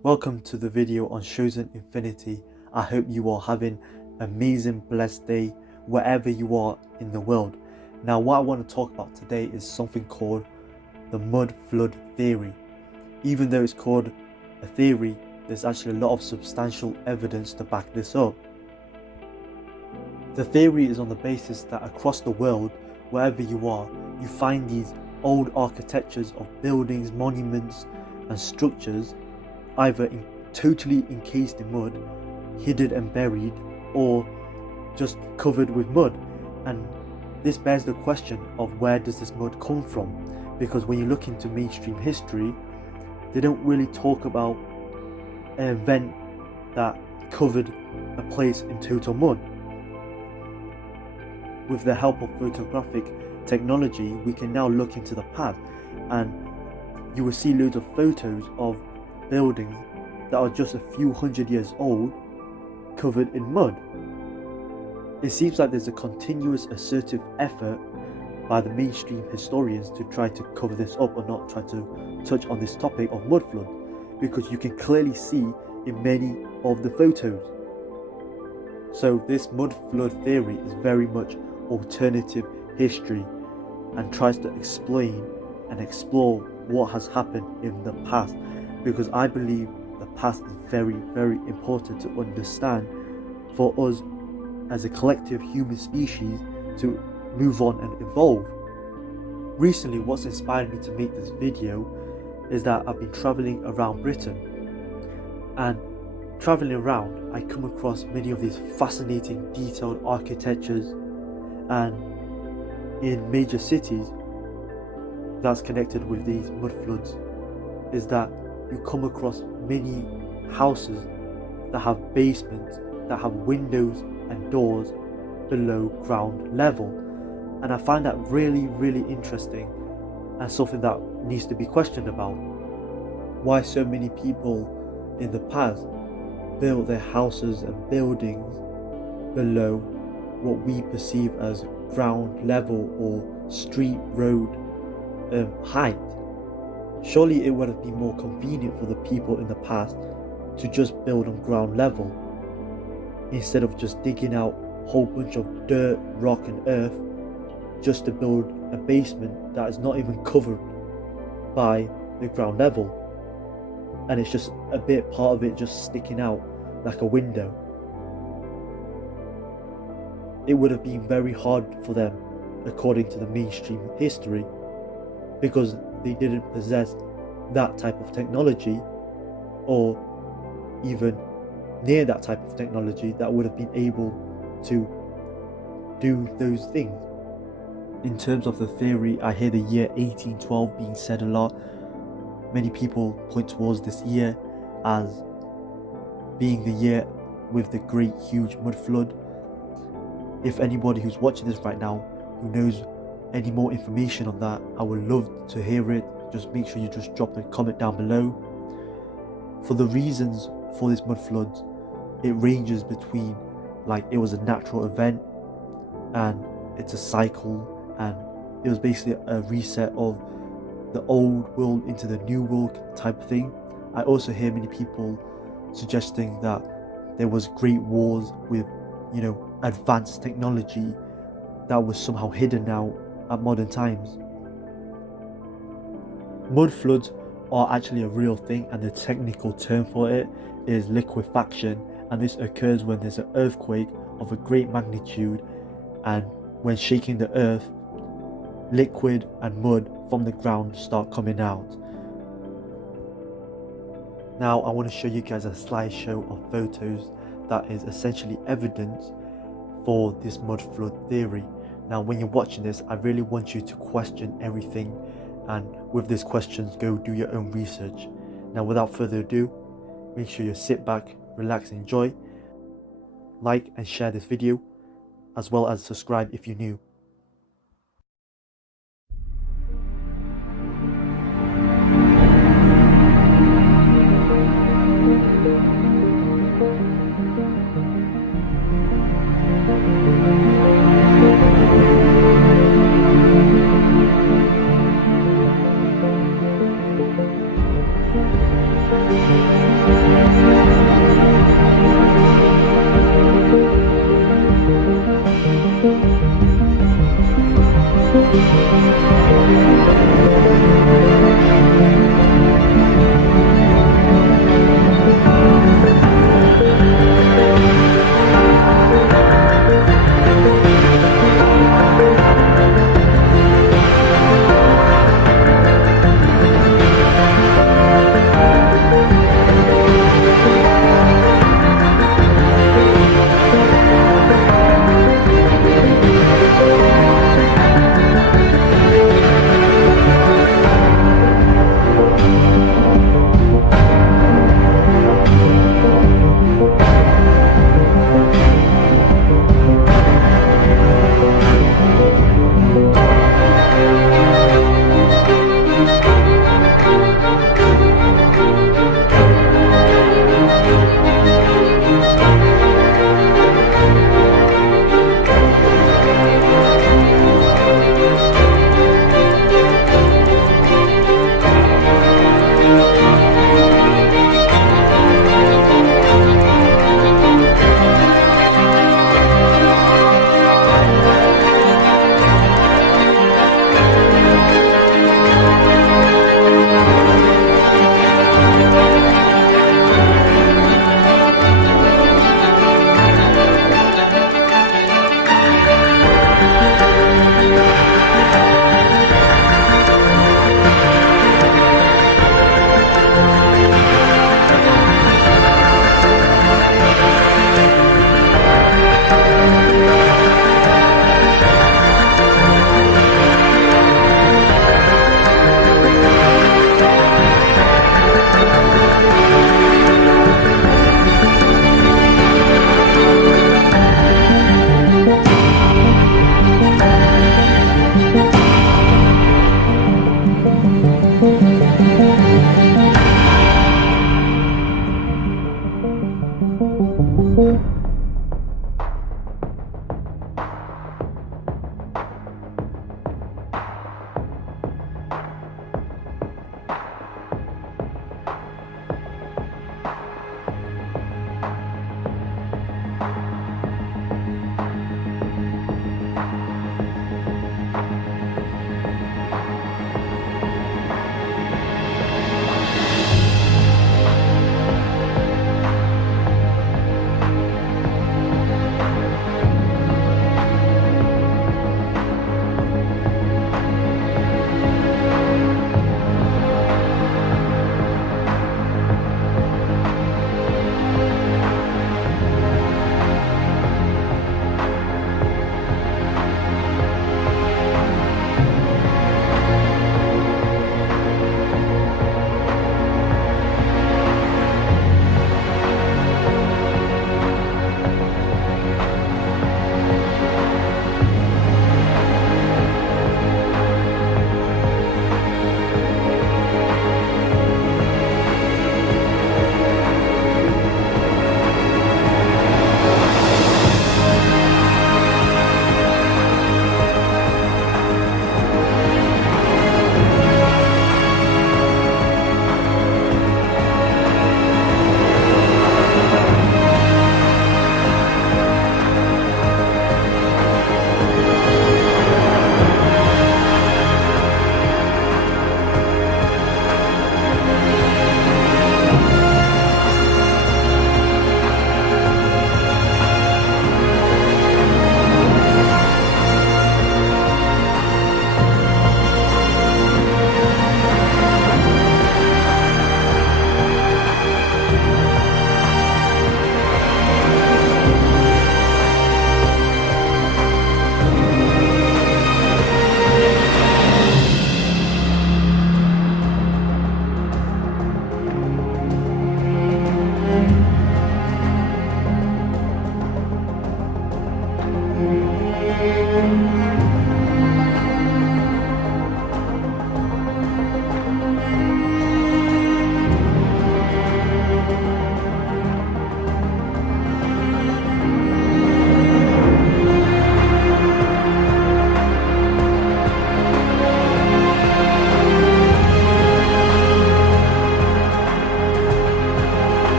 Welcome to the video on ShoZEN Infinity. I hope you are having an amazing, blessed day wherever you are in the world. Now, what I want to talk about today is something called the mud flood theory. Even though it's called a theory, there's actually a lot of substantial evidence to back this up. The theory is on the basis that across the world, wherever you are, you find these old architectures of buildings, monuments, and structures either totally encased in mud, hidden and buried, or just covered with mud. And this bears the question of where does this mud come from? Because when you look into mainstream history, they don't really talk about an event that covered a place in total mud. With the help of photographic technology, we can now look into the past, and you will see loads of photos of buildings that are just a few hundred years old covered in mud. It seems like there's a continuous assertive effort by the mainstream historians to try to cover this up or not try to touch on this topic of mud flood, because you can clearly see in many of the photos. So this mud flood theory is very much alternative history and tries to explain and explore what has happened in the past, because I believe the past is very, very important to understand for us as a collective human species to move on and evolve. Recently, what's inspired me to make this video is that I've been traveling around Britain, and traveling around I come across many of these fascinating detailed architectures, and in major cities that's connected with these mud floods is that you come across many houses that have basements, that have windows and doors below ground level. And I find that really, really interesting and something that needs to be questioned about. Why so many people in the past built their houses and buildings below what we perceive as ground level or street road height. Surely it would have been more convenient for the people in the past to just build on ground level instead of just digging out a whole bunch of dirt, rock and earth just to build a basement that is not even covered by the ground level, and it's just a bit part of it just sticking out like a window. It would have been very hard for them, according to the mainstream history, because they didn't possess that type of technology or even near that type of technology that would have been able to do those things. In terms of the theory, I hear the year 1812 being said a lot. Many people point towards this year as being the year with the great huge mud flood. If anybody who's watching this right now who knows any more information on that, I would love to hear it. Just make sure you just drop a comment down below. For the reasons for this mud flood, it ranges between like it was a natural event and it's a cycle, and it was basically a reset of the old world into the new world type of thing. I also hear many people suggesting that there was great wars with, advanced technology that was somehow hidden now at modern times. Mud floods are actually a real thing, and the technical term for it is liquefaction, and this occurs when there's an earthquake of a great magnitude, and when shaking the earth, liquid and mud from the ground start coming out. Now I want to show you guys a slideshow of photos that is essentially evidence for this mud flood theory. Now when you're watching this, I really want you to question everything, and with these questions, go do your own research. Now without further ado, make sure you sit back, relax and enjoy. Like and share this video, as well as subscribe if you're new.